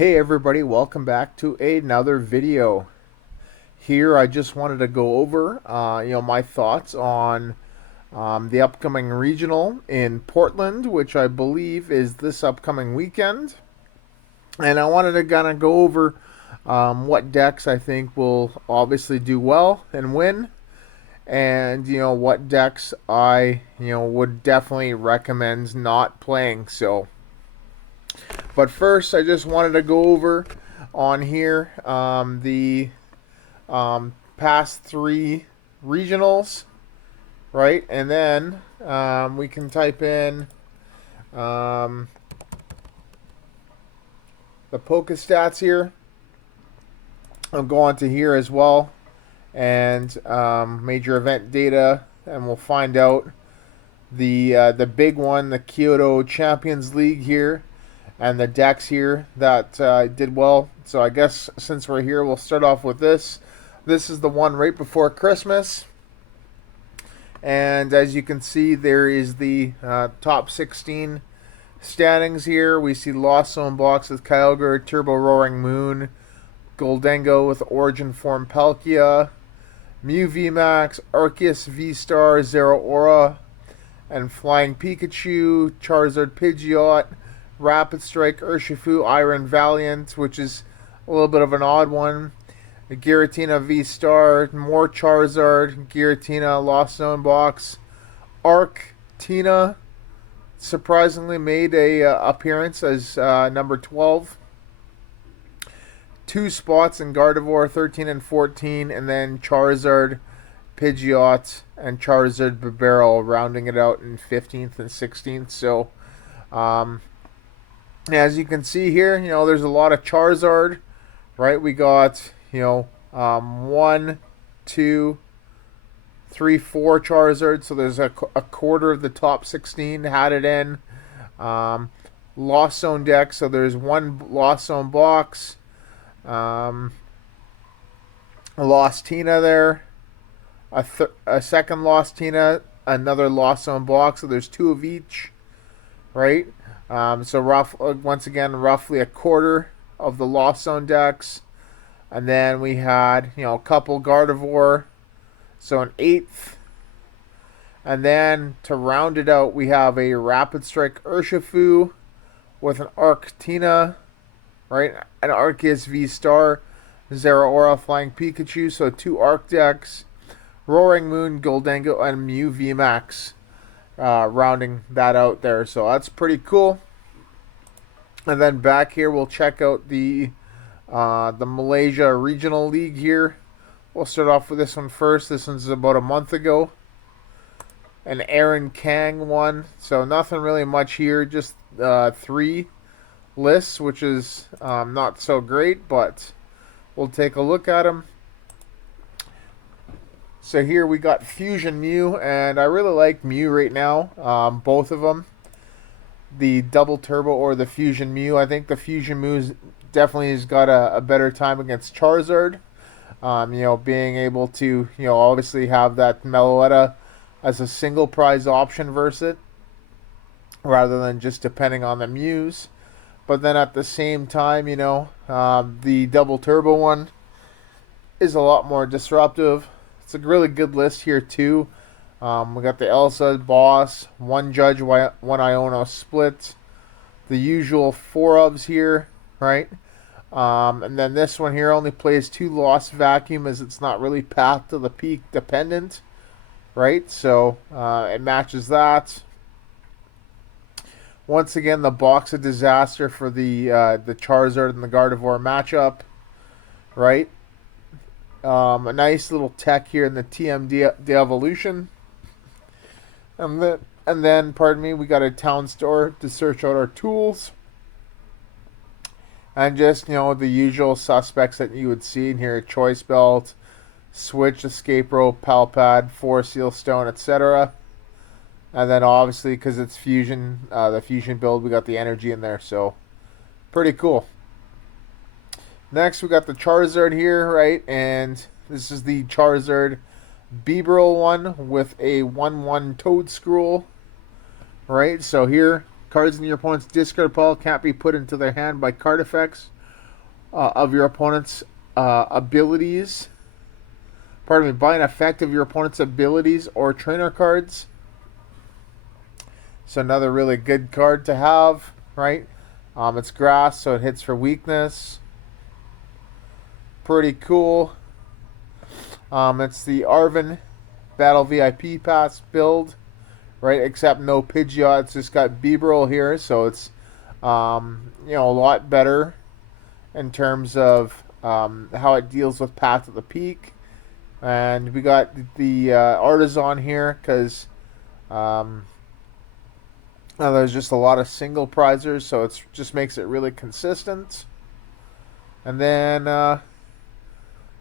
Hey everybody, welcome back to another video. Here I just wanted to go over my thoughts on the upcoming regional in Portland, which I believe is this upcoming weekend. And I wanted to kind of go over what decks I think will obviously do well and win, and what decks I would definitely recommend not playing. But first, I just wanted to go over on here the past three regionals, right? And then we can type in um, the Pokestats here. I'll go on to here as well, and major event data, and we'll find out the big one, the Kyoto Champions League here, and the decks here that did well. So I guess since we're here, we'll start off with this. This is the one right before Christmas. And as you can see, there is the top 16 standings here. We see Lost Zone Box with Kyogre, Turbo Roaring Moon, Goldengo with Origin Form Palkia, Mew VMax, Arceus VStar, Zeraora, and Flying Pikachu, Charizard Pidgeot, Rapid Strike, Urshifu, Iron Valiant, which is a little bit of an odd one. Giratina V-Star, more Charizard, Giratina, Lost Zone Box. Arctina surprisingly made a appearance as number 12. 2 spots in Gardevoir, 13 and 14, and then Charizard, Pidgeot, and Charizard Bibarel rounding it out in 15th and 16th. So, as you can see here, there's a lot of Charizard, right? We got, 1, 2, 3, 4 Charizard. So there's a quarter of the top 16 had it in. Lost Zone deck. So there's one Lost Zone box. Lost Tina there. A second Lost Tina. Another Lost Zone box. So there's 2 of each, right? So once again, roughly a quarter of the Lost Zone decks. And then we had, a couple Gardevoir, so an eighth. And then to round it out, we have a Rapid Strike Urshifu with an Arctina, right? An Arceus V-Star, Zeraora, Flying Pikachu, so 2 Arc decks. Roaring Moon, Goldengo, and Mew VMax. Rounding that out there, so that's pretty cool. And then back here, we'll check out the Malaysia Regional League here. We'll start off with this one first. This one's about a month ago. An Aaron Kang one, so nothing really much here. Just 3 lists, which is not so great, but we'll take a look at them. So here we got Fusion Mew, and I really like Mew right now, both of them. The Double Turbo or the Fusion Mew. I think the Fusion Mew definitely has got a better time against Charizard. Being able to, obviously have that Meloetta as a single prize option versus it, rather than just depending on the Mews. But then at the same time, the Double Turbo one is a lot more disruptive. It's a really good list here too. We got the Elsa Boss, 1 Judge, 1 Iono split, the usual 4 ofs here, right? And then this one here only plays 2 Lost Vacuum, as it's not really Path to the Peak dependent, right? So it matches that. Once again, the Box of Disaster for the Charizard and the Gardevoir matchup, right? A nice little tech here in the TM De-Evolution. And then, pardon me, we got a town store to search out our tools. And just, the usual suspects that you would see in here. Choice Belt, Switch, Escape Rope, Palpad, 4 Seal Stone, etc. And then obviously, because it's Fusion, the Fusion build, we got the energy in there. So, pretty cool. Next, we got the Charizard here, right? And this is the Charizard Bibarel one with a 1/1 Toedscruel, right? So here, cards in your opponent's discard pile can't be put into their hand by card effects of your opponent's abilities. Pardon me, by an effect of your opponent's abilities or trainer cards. So another really good card to have, right? It's grass, so it hits for weakness. Pretty cool. It's the Arvin Battle VIP Pass build, right? Except no Pidgeot. It's just got Beebrel here, so it's a lot better in terms of how it deals with Path of the Peak. And we got the Artisan here because there's just a lot of single prizers, so it just makes it really consistent. And then,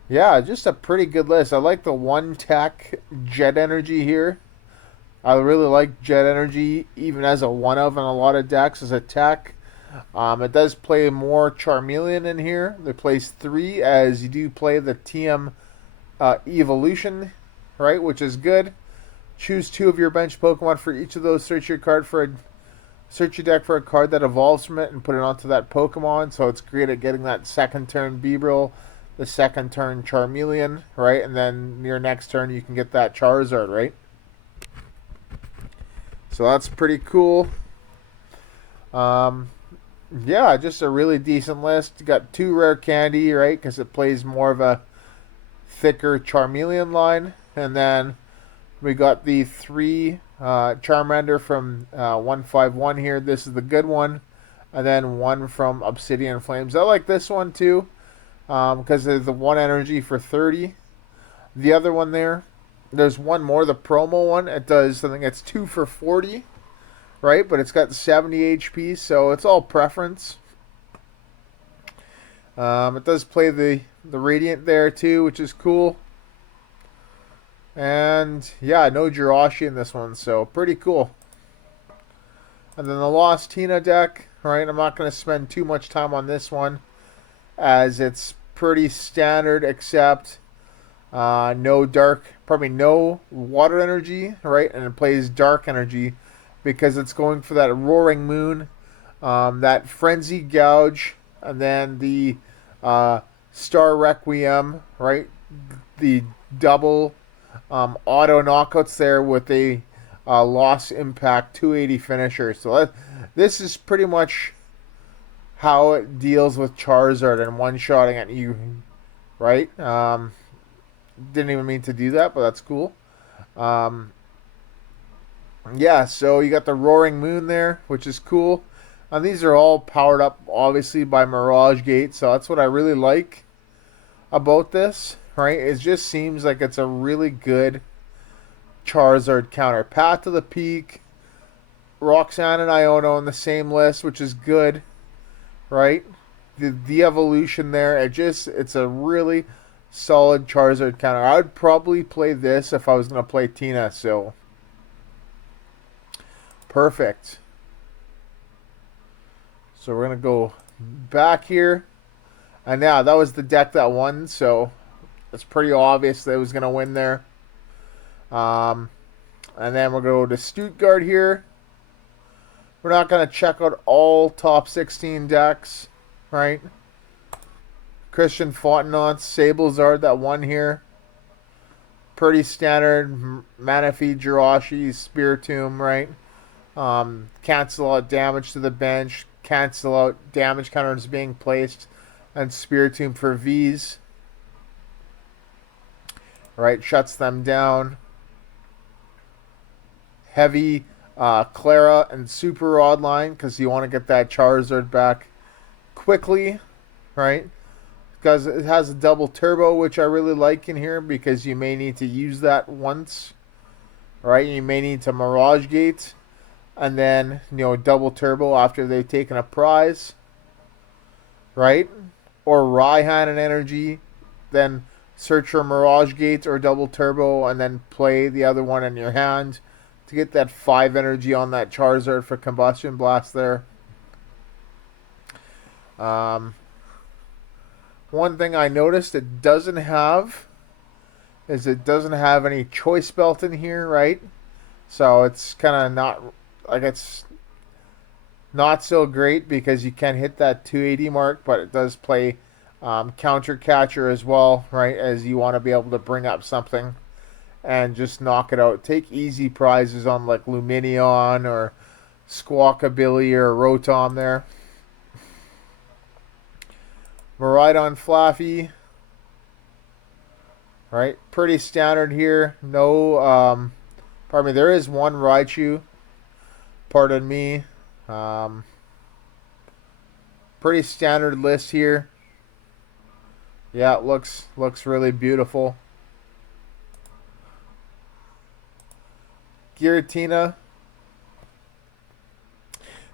just a pretty good list. I like the one tech Jet Energy here. I really like Jet Energy, even as a one of in a lot of decks as a tech. It does play more Charmeleon in here. They plays 3 as you do play the TM Evolution, right, which is good. Choose 2 of your bench Pokemon for each of those. Search your deck for a card that evolves from it and put it onto that Pokemon. So it's great at getting that second turn Beebrel, the second turn Charmeleon, right, and then your next turn you can get that Charizard, right. So that's pretty cool. Just a really decent list. You got 2 rare candy, right, because it plays more of a thicker Charmeleon line, and then we got the 3 Charmander from 151 here. This is the good one, and then 1 from Obsidian Flames. I like this one too because there's the 1 energy for 30. The other one there's one more, the promo one. It does something. It's 2 for 40, right? But it's got 70 HP, so it's all preference. It does play the Radiant there too, which is cool. And no Jirachi in this one, so pretty cool. And then the Lost Tina deck, right? I'm not going to spend too much time on this one as it's pretty standard, except no water energy, right? And it plays dark energy because it's going for that Roaring Moon, that Frenzy Gouge, and then the Star Requiem, right? The double auto knockouts there with a loss impact 280 finisher. So this is pretty much how it deals with Charizard and one-shotting at you, right? Didn't even mean to do that, but that's cool. So you got the Roaring Moon there, which is cool. And these are all powered up, obviously, by Mirage Gate, so that's what I really like about this, right? It just seems like it's a really good Charizard counter. Path to the Peak, Roxanne and Iono on the same list, which is good, right? The evolution there, it's a really solid Charizard counter. I would probably play this if I was going to play Tina, so perfect. So we're going to go back here. And that was the deck that won, so it's pretty obvious that it was going to win there. And then we'll go to Stuttgart here. We're not going to check out all top 16 decks, right? Christian Fontenot, Sablezard that won here. Pretty standard. Manaphy, Jirachi, Spiritomb, right? Cancel out damage to the bench. Cancel out damage counters being placed. And Spiritomb for Vs. Right, shuts them down. Heavy Clara and Super Rod line because you want to get that Charizard back quickly, right? Because it has a double turbo, which I really like in here because you may need to use that once, right? You may need to Mirage Gate and then, double turbo after they've taken a prize, right? Or Raihan and Energy, then search for Mirage Gate or double turbo and then play the other one in your hand to get that 5 energy on that Charizard for Combustion Blast there. One thing I noticed it doesn't have is it doesn't have any Choice Belt in here, right? So it's kind of it's not so great because you can't hit that 280 mark, but it does play Counter catcher as well, right? As you want to be able to bring up something and just knock it out. Take easy prizes on like Luminion or Squawkabilly or Rotom there. Miraidon Flaffy, right? Pretty standard here. No, pardon me, there is one Raichu. Pardon me. Um, Pretty standard list here. Yeah, it looks really beautiful. Giratina.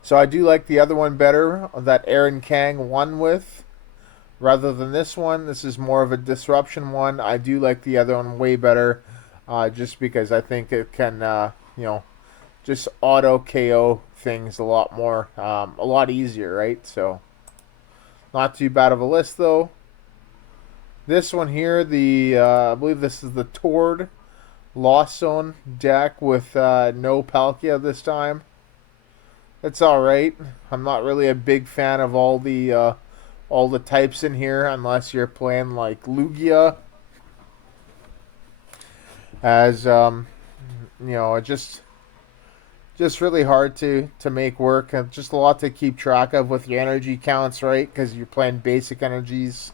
So I do like the other one better that Aaron Kang won with rather than this one. This is more of a disruption one. I do like the other one way better just because I think it can, just auto KO things a lot more, a lot easier, right? So not too bad of a list though. This one here, I believe this is the Tord Lost Zone deck with no Palkia this time. It's all right. I'm not really a big fan of all the types in here unless you're playing like Lugia. As just really hard to make work. And just a lot to keep track of with your energy counts, right? Because you're playing basic energies.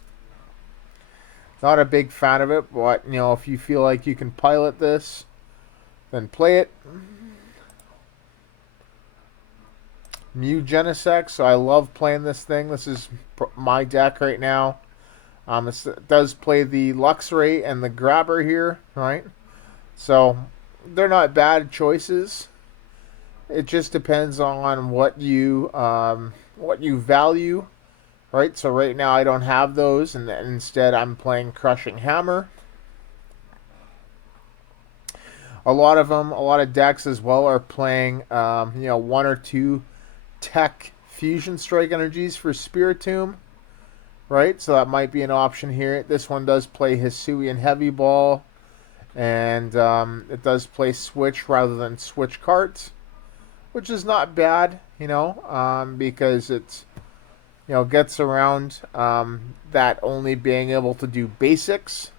Not a big fan of it, but if you feel like you can pilot this, then play it. Mew Genesect, so I love playing this thing. This is my deck right now. It does play the Luxray and the Grabber here, right? So they're not bad choices. It just depends on what you value, right? So right now I don't have those, and instead I'm playing Crushing Hammer. A lot of decks as well are playing, one or two Tech Fusion Strike energies for Spiritomb, right? So that might be an option here. This one does play Hisuian Heavy Ball, and it does play Switch rather than Switch cards, which is not bad, because it's gets around that only being able to do basics.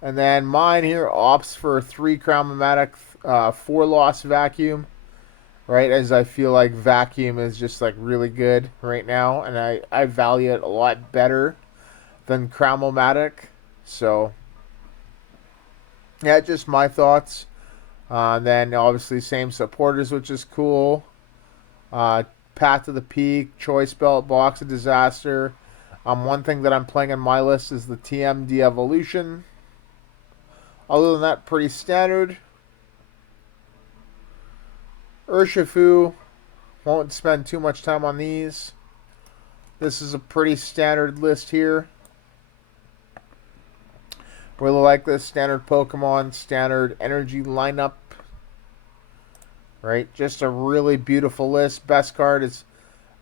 And then mine here opts for 3 Crown-O-Matic, 4 Lost Vacuum, right? As I feel like Vacuum is just like really good right now, and I value it a lot better than Crown-O-Matic. So yeah, just my thoughts. Then obviously same supporters, which is cool. Path to the Peak, Choice Belt, Box of Disaster. One thing that I'm playing on my list is the TMD Evolution. Other than that, pretty standard. Urshifu, won't spend too much time on these. This is a pretty standard list here. Really like this standard Pokemon, standard energy lineup. Right, just a really beautiful list. Best card is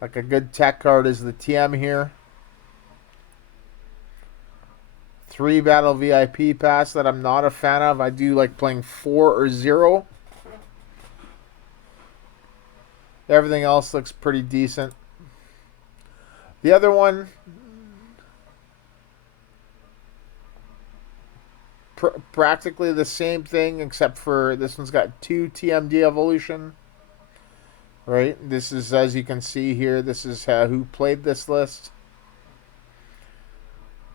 like a good tech card is the TM here. 3 Battle VIP pass that I'm not a fan of. I do like playing 4 or 0. Everything else looks pretty decent. The other one, practically the same thing, except for this one's got 2 TMD Evolution. Right? This is, as you can see here, this is who played this list.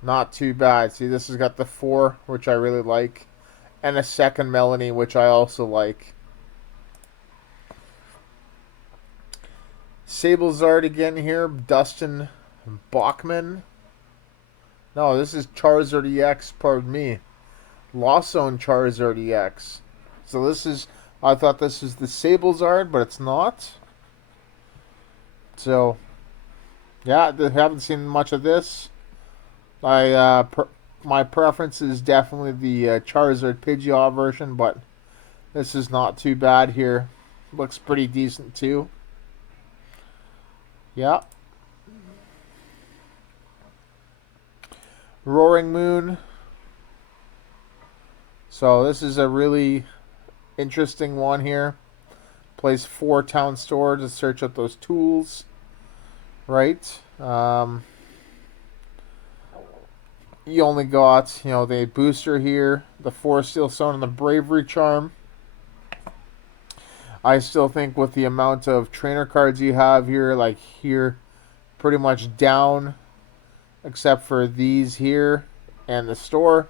Not too bad. See, this has got the 4, which I really like, and a second Melanie, which I also like. Sablezard again here. Dustin Bachman. No, this is Charizard EX, pardon me. Lost Zone Charizard EX. So this is, I thought this was the Sablezard, but it's not. So, yeah, I haven't seen much of this. My preference is definitely the Charizard Pidgeot version, but this is not too bad here. Looks pretty decent too. Yeah. Roaring Moon. So this is a really interesting one here. Plays 4 Town Store to search out those tools. right? You only got, the booster here, the Force Steel Stone, and the Bravery Charm. I still think with the amount of trainer cards you have here, like here, pretty much down, except for these here and the store,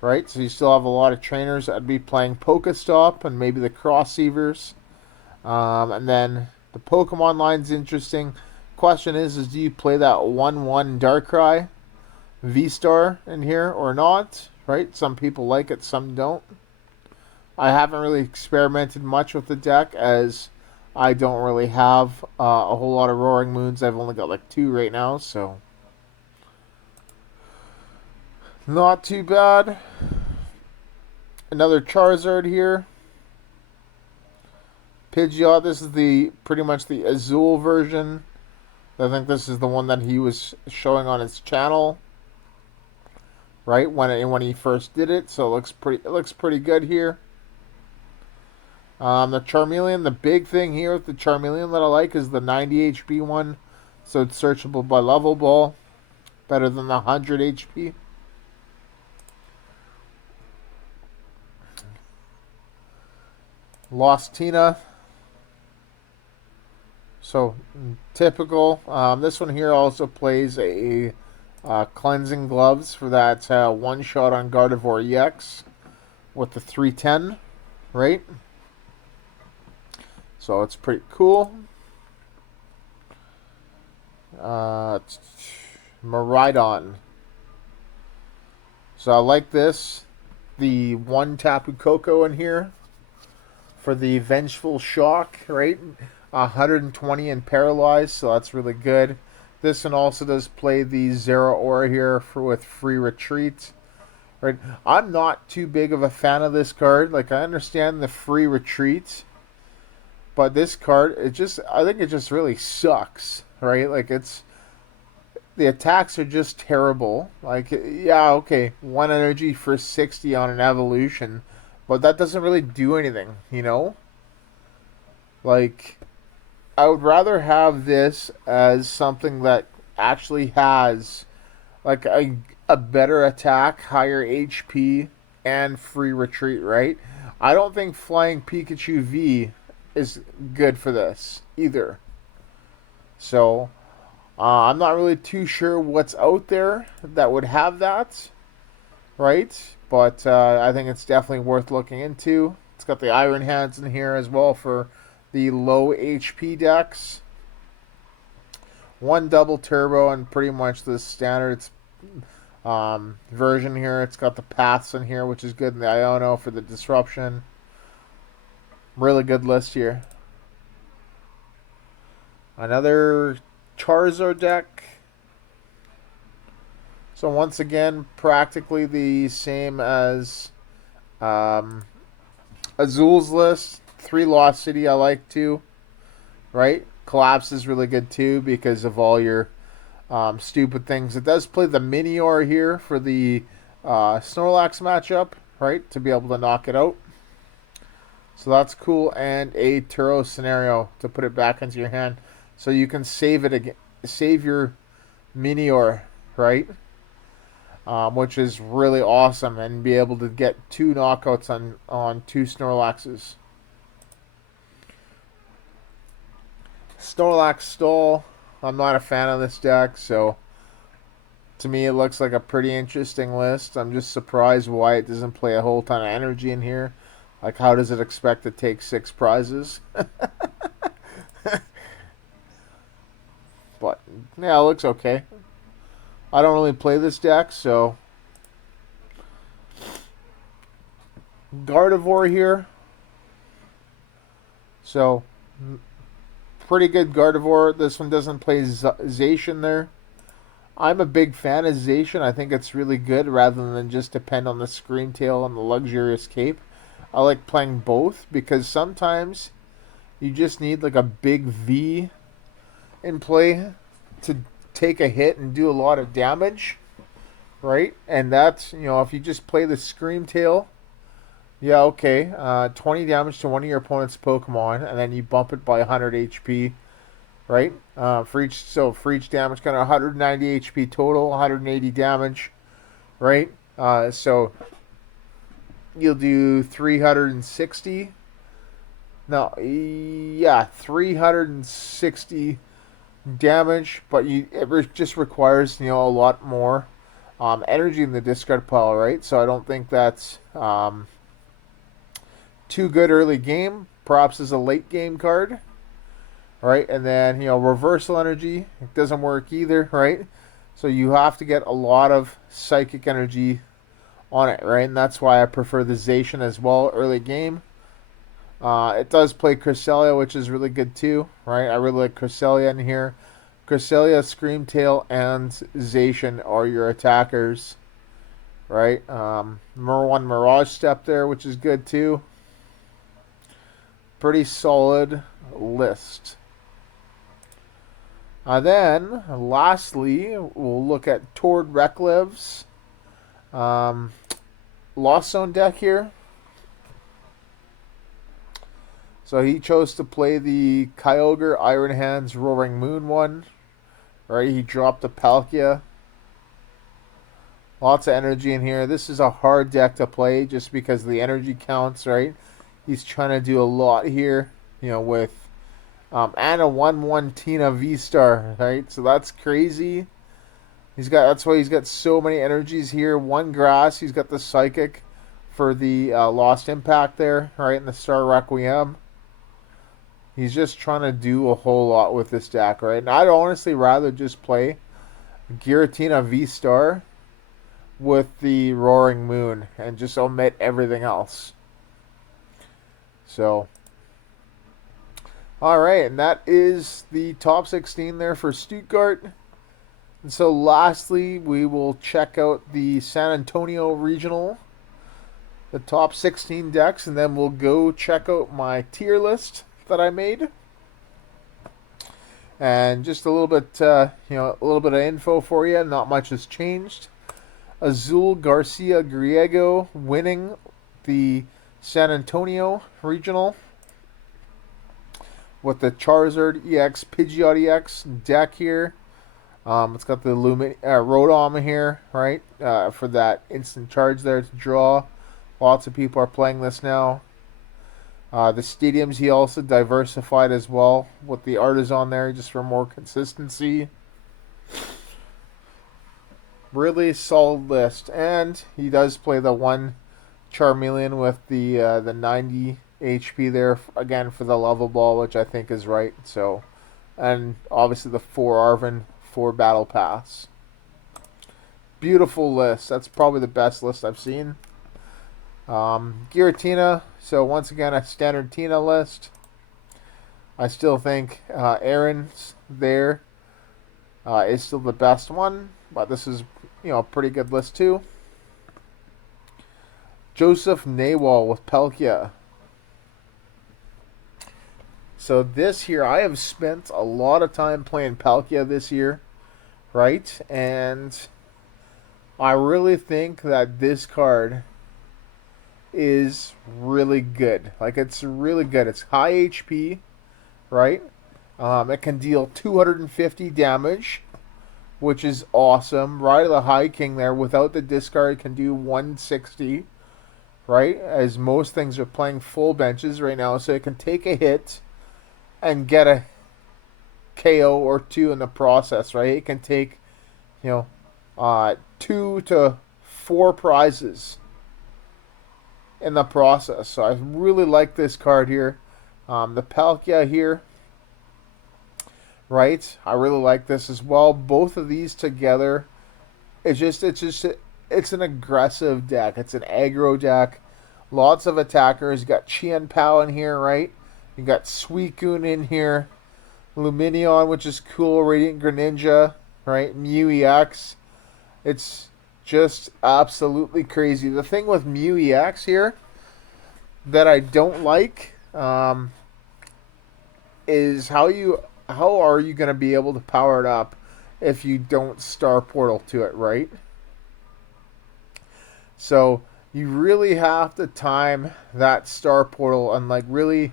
right? So you still have a lot of trainers. I'd be playing Pokestop and maybe the Crossovers. And then the Pokemon line's interesting. Question is do you play that 1/1 Darkrai VStar in here or not? Right? Some people like it, some don't. I haven't really experimented much with the deck as I don't really have a whole lot of Roaring Moons. I've only got like 2 right now, so not too bad. Another Charizard here. Pidgeot, this is the pretty much the Azul version. I think this is the one that he was showing on his channel, right? When he first did it, so it looks pretty good here. The Charmeleon, the big thing here with the Charmeleon that I like is the 90 HP one, so it's searchable by level ball, better than the 100 HP. Lost Tina. So typical. This one here also plays a cleansing gloves for that one shot on Gardevoir EX with the 310, right? So it's pretty cool. Miraidon. So I like this. The one Tapu Koko in here for the Vengeful Shock, right? 120 and Paralyzed, so that's really good. This one also does play the Zero Aura here with free retreat. Right? I'm not too big of a fan of this card. Like, I understand the free retreat, but this card, I think it just really sucks, right? Like, the attacks are just terrible. Like, yeah, okay, 1 energy for 60 on an evolution, but that doesn't really do anything, Like, I would rather have this as something that actually has like a better attack, higher HP, and free retreat, right? I don't think Flying Pikachu V is good for this either. So, I'm not really too sure what's out there that would have that, right? But I think it's definitely worth looking into. It's got the Iron Hands in here as well for the low HP decks. 1 double turbo and pretty much the standard version here. It's got the paths in here, which is good in the Iono for the disruption. Really good list here. Another Charizard deck. So once again, practically the same as Azul's list. 3 Lost City I like too, right? Collapse is really good too because of all your stupid things. It does play the Minior here for the Snorlax matchup, right? To be able to knock it out. So that's cool. And a Turo scenario to put it back into your hand. So you can save it again, save your Minior, right? Which is really awesome. And be able to get 2 knockouts on 2 Snorlaxes. Snorlax Stall. I'm not a fan of this deck, so to me it looks like a pretty interesting list. I'm just surprised why it doesn't play a whole ton of energy in here. Like, how does it expect to take 6 prizes? But, yeah, it looks okay. I don't really play this deck, so Gardevoir here. So pretty good Gardevoir. This one doesn't play Zacian there. I'm a big fan of Zacian. I think it's really good rather than just depend on the Scream Tail and the Luxurious Cape. I like playing both because sometimes you just need like a big V in play to take a hit and do a lot of damage, right? And that's, if you just play the Scream Tail, yeah, okay, 20 damage to one of your opponent's Pokemon, and then you bump it by 100 HP. right? For each damage, kind of 190 HP total, 180 damage, right? So you'll do 360. No, yeah, 360 damage, but just requires a lot more energy in the discard pile, right? So I don't think that's too good early game. Perhaps as a late game card, right? And then reversal energy, it doesn't work either, right? So you have to get a lot of psychic energy on it, right? And that's why I prefer the Zacian as well early game. It does play Cresselia, which is really good too, right? I really like Cresselia in here. Cresselia, Screamtail, and Zacian are your attackers, right? One Mirage Step there, which is good too. Pretty solid list. Then, lastly, we'll look at Tord Reklev's Lost Zone deck here. So he chose to play the Kyogre, Iron Hands, Roaring Moon one. Right, he dropped the Palkia. Lots of energy in here. This is a hard deck to play just because the energy counts, right? He's trying to do a lot here, with and a 1/1 Tina VStar, right? So that's crazy. That's why he's got so many energies here. One grass. He's got the Psychic for the Lost Impact there, right? And the Star Requiem. He's just trying to do a whole lot with this deck, right? And I'd honestly rather just play Giratina VStar with the Roaring Moon and just omit everything else. So, all right, and that is the top 16 there for Stuttgart. And so lastly, we will check out the San Antonio Regional, the top 16 decks, and then we'll go check out my tier list that I made. And just a little bit, a little bit of info for you. Not much has changed. Azul Garcia Griego winning the San Antonio Regional with the Charizard EX Pidgeot EX deck here. It's got the Rotom here, right, for that instant charge there to draw. Lots of people are playing this now. The stadiums he also diversified as well with the Artisan there just for more consistency. Really solid list, and he does play the one Charmeleon with the 90 HP there again for the level ball, which I think is right. So, and obviously the 4 Arven 4 Battle Pass. Beautiful list. That's probably the best list I've seen. Giratina. So once again, a standard Tina list. I still think Aaron's there is still the best one, but this is a pretty good list too. Joseph Nawal with Palkia. So this here, I have spent a lot of time playing Palkia this year, right? And I really think that this card is really good. Like, it's really good. It's high HP, right? It can deal 250 damage, which is awesome. Ride of the High King there without the discard can do 160, right? As most things are playing full benches right now, so it can take a hit and get a KO or two in the process, right? It can take, 2 to 4 prizes in the process. So I really like this card here. The Palkia here, right? I really like this as well. Both of these together, it's an aggressive deck. It's an aggro deck. Lots of attackers. You got Chien Pao in here, right? You got Suicune in here. Lumineon, which is cool. Radiant Greninja, right? Mew EX. It's just absolutely crazy. The thing with Mew EX here that I don't like is how are you going to be able to power it up if you don't Star Portal to it, right? So you really have to time that Star Portal and really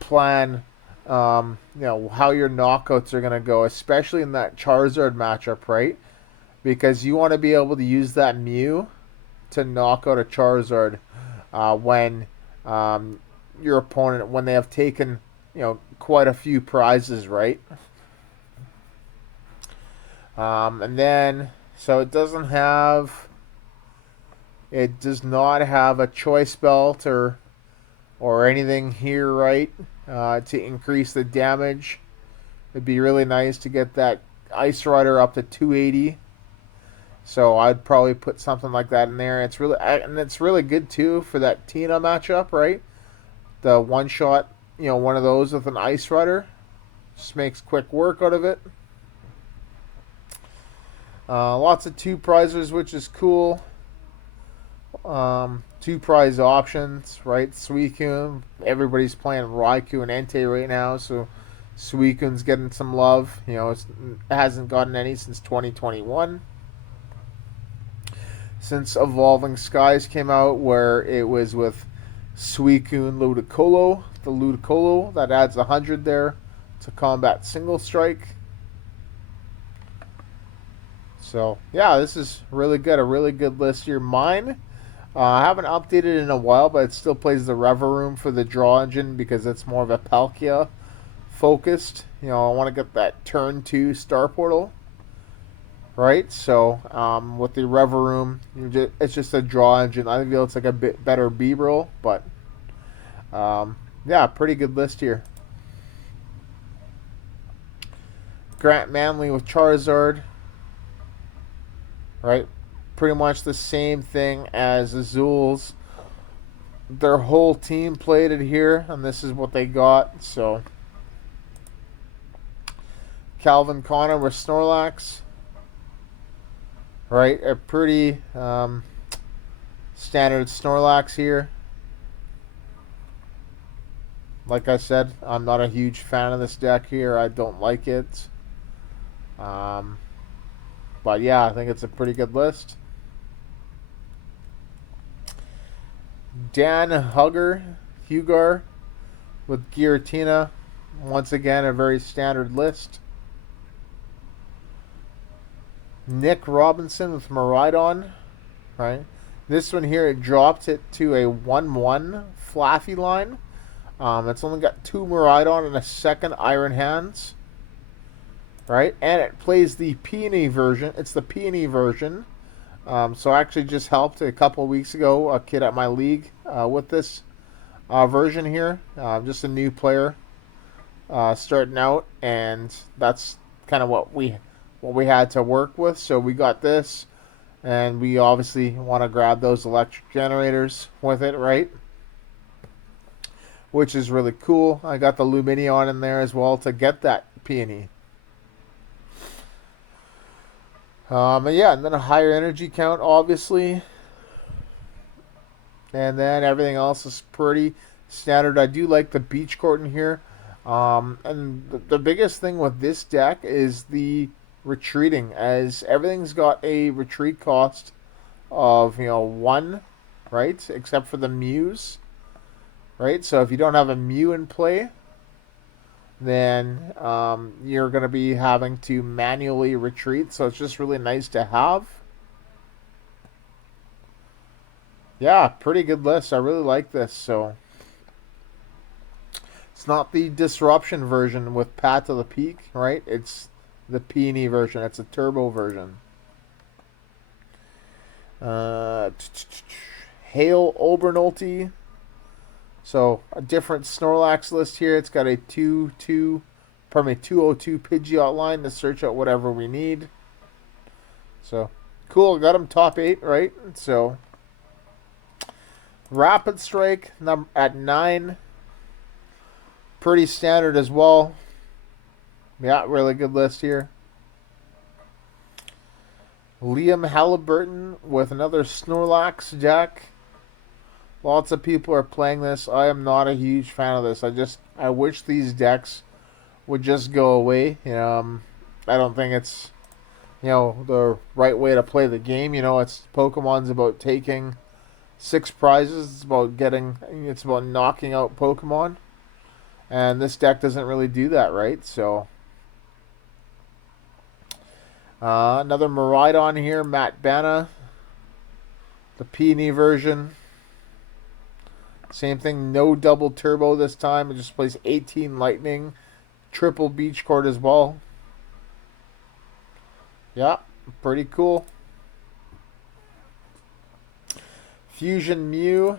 plan how your knockouts are gonna go, especially in that Charizard matchup, right? Because you want to be able to use that Mew to knock out a Charizard when your opponent, when they have taken quite a few prizes, right? And then so it does not have a choice belt or anything here, right? To increase the damage. It'd be really nice to get that Ice Rider up to 280. So I'd probably put something like that in there. It's really good too for that Tina matchup, right? The one shot, one of those with an Ice Rider, just makes quick work out of it. Lots of two prizers, which is cool. Two prize options, right? Suicune. Everybody's playing Raikou and Entei right now, so Suicune's getting some love. It hasn't gotten any since 2021. Since Evolving Skies came out, where it was with Suicune Ludicolo, the Ludicolo that adds 100 there to combat Single Strike. So yeah, this is really good. A really good list here. Mine, I haven't updated in a while, but it still plays the Reverum for the draw engine because it's more of a Palkia focused. I want to get that turn 2 Star Portal. Right, so with the Reverum, it's just a draw engine. I feel it's like a bit better B-roll, but yeah, pretty good list here. Grant Manley with Charizard, right? Pretty much the same thing as Azul's. Their whole team played it here, and this is what they got. So Calvin Connor with Snorlax. Right, a pretty standard Snorlax here. Like I said, I'm not a huge fan of this deck here. I don't like it. But yeah, I think it's a pretty good list. Dan Hugar with Giratina. Once again, a very standard list. Nick Robinson with Miraidon, right? This one here, it dropped it to a 1-1 Flaffy line. It's only got 2 Miraidon and a second Iron Hands, right? And it plays the Peony version. It's the Peony version. So I actually just helped a couple of weeks ago a kid at my league with this version here. Just a new player starting out, and that's kind of what we had to work with. So we got this, and we obviously want to grab those electric generators with it, right? Which is really cool. I got the Lumineon in there as well to get that peony. And yeah, and then a higher energy count, obviously. And then everything else is pretty standard. I do like the beach court in here. And the biggest thing with this deck is the retreating, as everything's got a retreat cost of 1, right? Except for the Mews, right? So if you don't have a Mew in play, then you're going to be having to manually retreat. So it's just really nice to have. Yeah, pretty good list. I really like this. So it's not the disruption version with Path to the Peak, right? It's the Peony version. It's a turbo version. Hail Obernolte. So a different Snorlax list here. It's got a 202 Pidgeot line to search out whatever we need. So cool. Got him top 8, right? So Rapid Strike at 9. Pretty standard as well. Yeah, really good list here. Liam Halliburton with another Snorlax deck. Lots of people are playing this. I am not a huge fan of this. I wish these decks would just go away. I don't think it's the right way to play the game. It's Pokemon's about taking 6 prizes. It's about knocking out Pokemon. And this deck doesn't really do that, right? So another Miraidon here, Matt Bana, the Peony version. Same thing, no double turbo this time. It just plays 18 lightning, triple beach court as well. Yeah, pretty cool. Fusion Mew.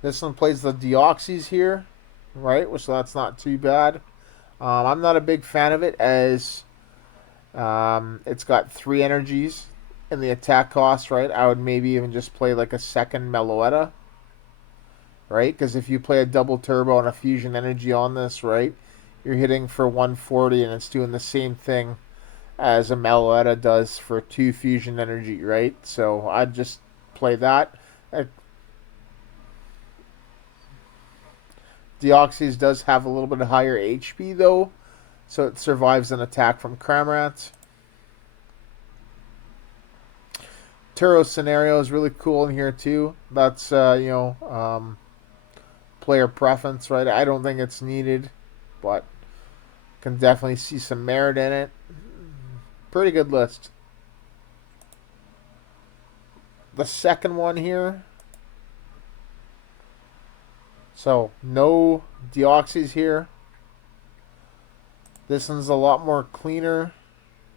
This one plays the Deoxys here, right? Which that's not too bad. I'm not a big fan of it as it's got 3 energies in the attack cost, right? I would maybe even just play like a second Meloetta, right? Because if you play a double turbo and a fusion energy on this, right, you're hitting for 140 and it's doing the same thing as a Meloetta does for 2 fusion energy, right? So I'd just play that. Deoxys does have a little bit higher HP though, so it survives an attack from Cramorant. Turo Scenario is really cool in here too. That's player preference, right? I don't think it's needed, but can definitely see some merit in it. Pretty good list. The second one here. So, no Deoxys here. This one's a lot more cleaner,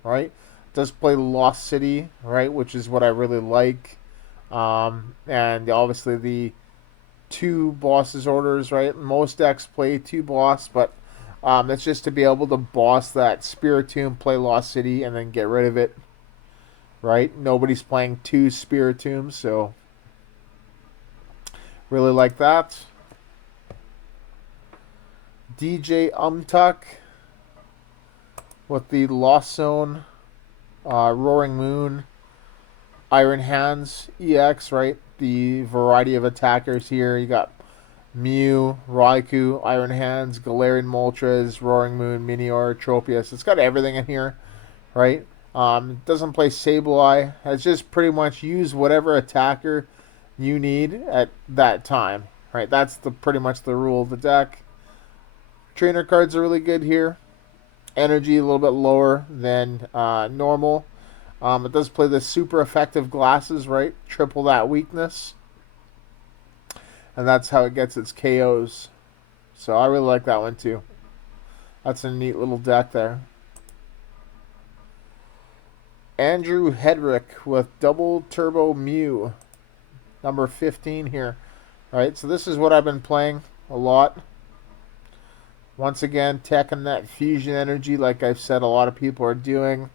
right? Does play Lost City, right? Which is what I really like. And obviously the 2 bosses orders, right? Most decks play 2 boss, but it's just to be able to boss that Spiritomb, play Lost City, and then get rid of it, right? Nobody's playing 2 Spiritombs, so really like that. DJ Umtuck with the Lost Zone, Roaring Moon, Iron Hands EX, right? The variety of attackers here. You got Mew, Raikou, Iron Hands, Galarian Moltres, Roaring Moon, Minior, Tropius. It's got everything in here, right? It doesn't play Sableye. It's just pretty much use whatever attacker you need at that time, right? That's pretty much the rule of the deck. Trainer cards are really good here. Energy a little bit lower than normal. It does play the super effective glasses, right? Triple that weakness. And that's how it gets its KOs. So I really like that one too. That's a neat little deck there. Andrew Hedrick with double turbo Mew. Number 15 here. Right, so this is what I've been playing a lot. Once again, teching that fusion energy like I've said a lot of people are doing.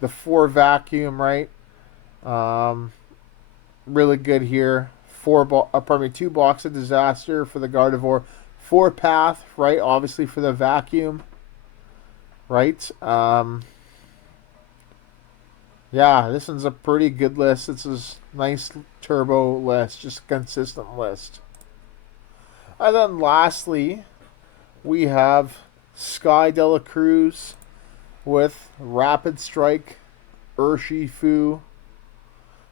The 4 vacuum, right? Really good here. 2 Box of Disaster for the Gardevoir. 4 path, right? Obviously for the vacuum, right? Yeah, this one's a pretty good list. It's a nice turbo list, just a consistent list. And then lastly, we have Sky Dela Cruz with Rapid Strike, Urshifu.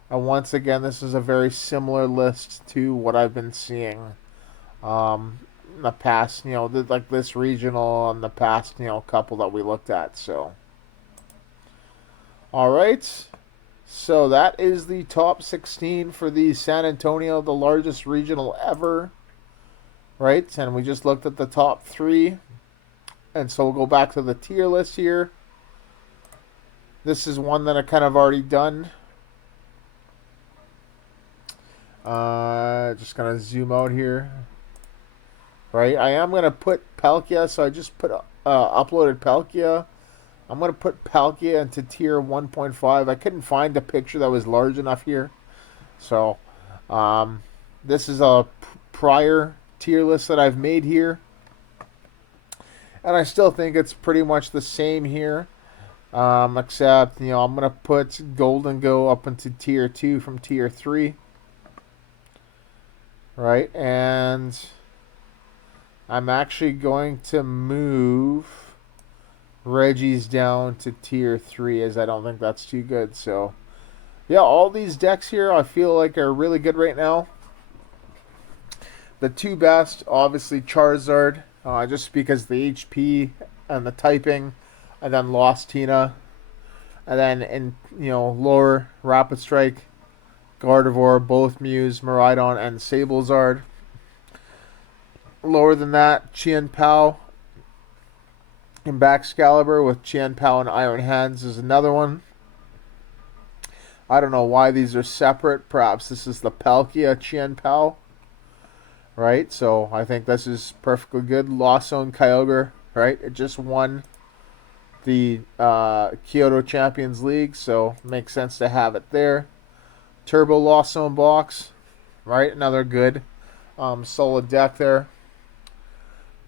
And once again, this is a very similar list to what I've been seeing in the past, like this regional and the past, couple that we looked at. So, all right. So that is the top 16 for the San Antonio, the largest regional ever. Right, and we just looked at the top 3. And so we'll go back to the tier list here. This is one that I kind of already done. Just going to zoom out here. Right, I am going to put Palkia, so I just uploaded Palkia. I'm going to put Palkia into tier 1.5. I couldn't find a picture that was large enough here. So, this is a prior tier list that I've made here. And I still think it's pretty much the same here. Except, I'm going to put Golden Go up into tier 2 from tier 3. Right, and I'm actually going to move Reggie's down to tier 3 as I don't think that's too good. So, yeah, all these decks here I feel like are really good right now. The two best, obviously Charizard, just because the HP and the typing, and then Lost Tina, and then in lower Rapid Strike, Gardevoir, both Mews, Miraidon, and Sablezard. Lower than that, Chien Pao and Baxcalibur with Chien Pao and Iron Hands is another one. I don't know why these are separate. Perhaps this is the Palkia Chien Pao, right? So I think this is perfectly good. Lost Zone Kyogre, right? It just won the Kyoto Champions League, so it makes sense to have it there. Turbo Lost Zone box, right? Another good solid deck there.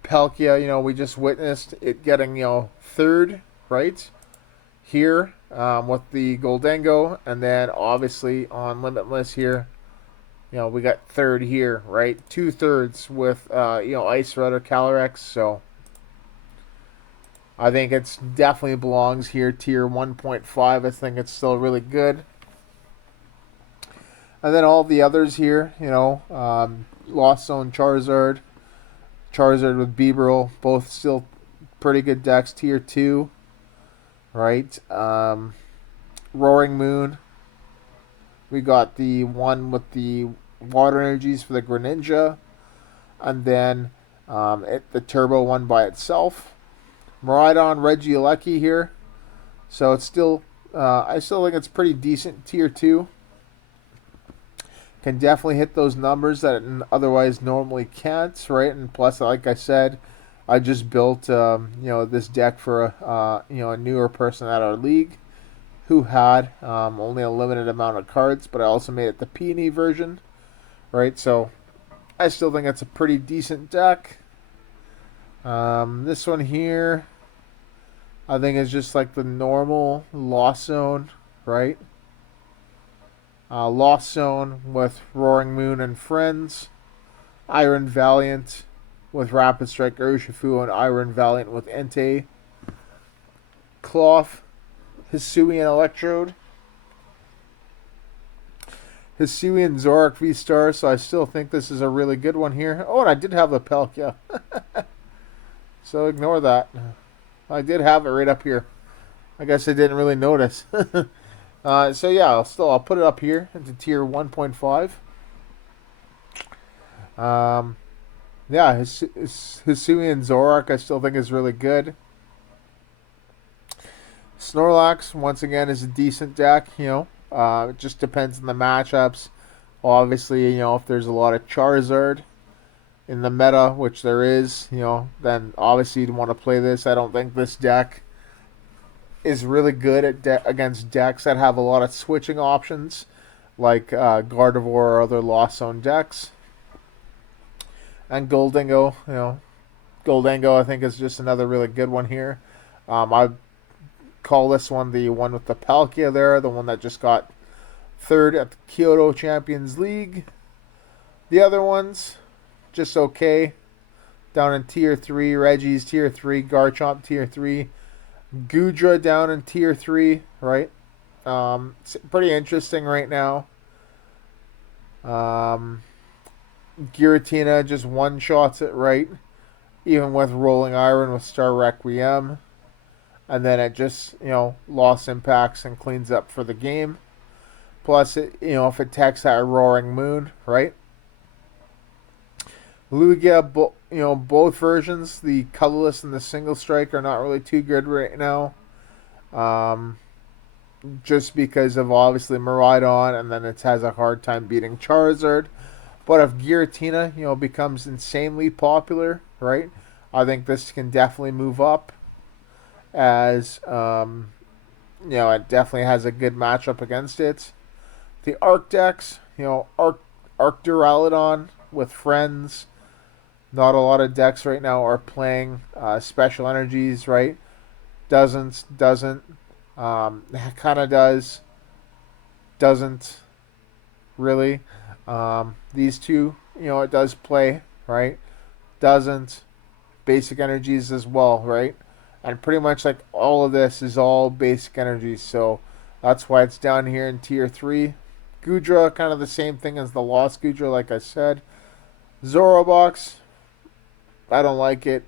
Palkia, we just witnessed it getting, third, right? Here with the Goldengo, and then obviously on Limitless here, we got third here, right? 2/3 with, Ice Red or Calyrex, so I think it's definitely belongs here, tier 1.5. I think it's still really good. And then all the others here, Lost Zone Charizard, Charizard with Beebrill, both still pretty good decks, tier 2, right? Roaring Moon, we got the one with the water energies for the Greninja, and then the Turbo one by itself. Miraidon, Regieleki here, so it's still, I still think it's pretty decent, tier 2. Can definitely hit those numbers that it otherwise normally can't, right? And plus, like I said, I just built, this deck for a newer person at our league who had only a limited amount of cards, but I also made it the Peony version, right? So I still think it's a pretty decent deck. This one here, I think is just like the normal Lost Zone, right? Lost Zone with Roaring Moon and Friends. Iron Valiant with Rapid Strike Urshifu, and Iron Valiant with Entei. Cloth, Hisuian Electrode. Hisuian Zoroark VStar, so I still think this is a really good one here. Oh, and I did have the Palkia. So ignore that. I did have it right up here. I guess I didn't really notice. So yeah, I'll put it up here into tier 1.5. Yeah, Hisuian Zoroark I still think is really good. Snorlax once again is a decent deck. It just depends on the matchups. Obviously, if there's a lot of Charizard in the meta, which there is, then obviously you'd want to play this. I don't think this deck is really good at against decks that have a lot of switching options, like Gardevoir or other Lost Zone decks. And Goldengo, Goldengo I think is just another really good one here. I call this one the one with the Palkia there, the one that just got third at the Kyoto Champions League. The other ones, just okay. Down in tier 3, Reggie's tier 3, Garchomp tier 3. Goodra down in tier 3, right? It's pretty interesting right now. Giratina just one-shots it, right? Even with Rolling Iron with Star Requiem. And then it just, lost impacts and cleans up for the game. Plus, if it techs that Roaring Moon, right? Lugia, both versions, the colorless and the single strike, are not really too good right now. Just because of obviously Miraidon, and then it has a hard time beating Charizard. But if Giratina, becomes insanely popular, right? I think this can definitely move up, as it definitely has a good matchup against it. The Arc decks, Arc Duraludon with Friends. Not a lot of decks right now are playing special energies, right? Doesn't, kind of doesn't really. These two, it does play, right? Doesn't, basic energies as well, right? And pretty much like all of this is all basic energies, so that's why it's down here in tier 3. Goodra, kind of the same thing as the Lost Goodra, like I said. Zorobox, I don't like it.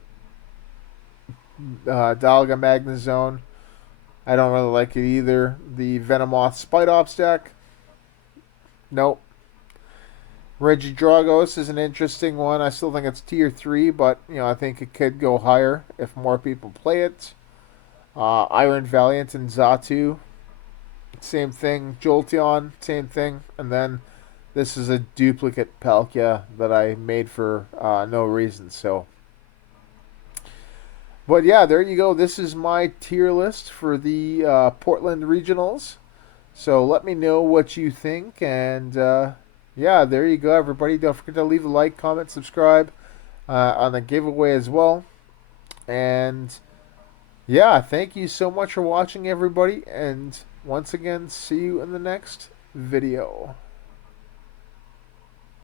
Dalga Magnezone, I don't really like it either. The Venomoth Spite Ops deck, nope. Regidragos is an interesting one. I still think it's tier 3, but I think it could go higher if more people play it. Iron Valiant and Zatu, same thing. Jolteon, same thing. And then this is a duplicate Palkia that I made for no reason. So, but yeah, there you go. This is my tier list for the Portland Regionals. So let me know what you think. And yeah, there you go, everybody. Don't forget to leave a like, comment, subscribe on the giveaway as well. And yeah, thank you so much for watching, everybody. And once again, see you in the next video.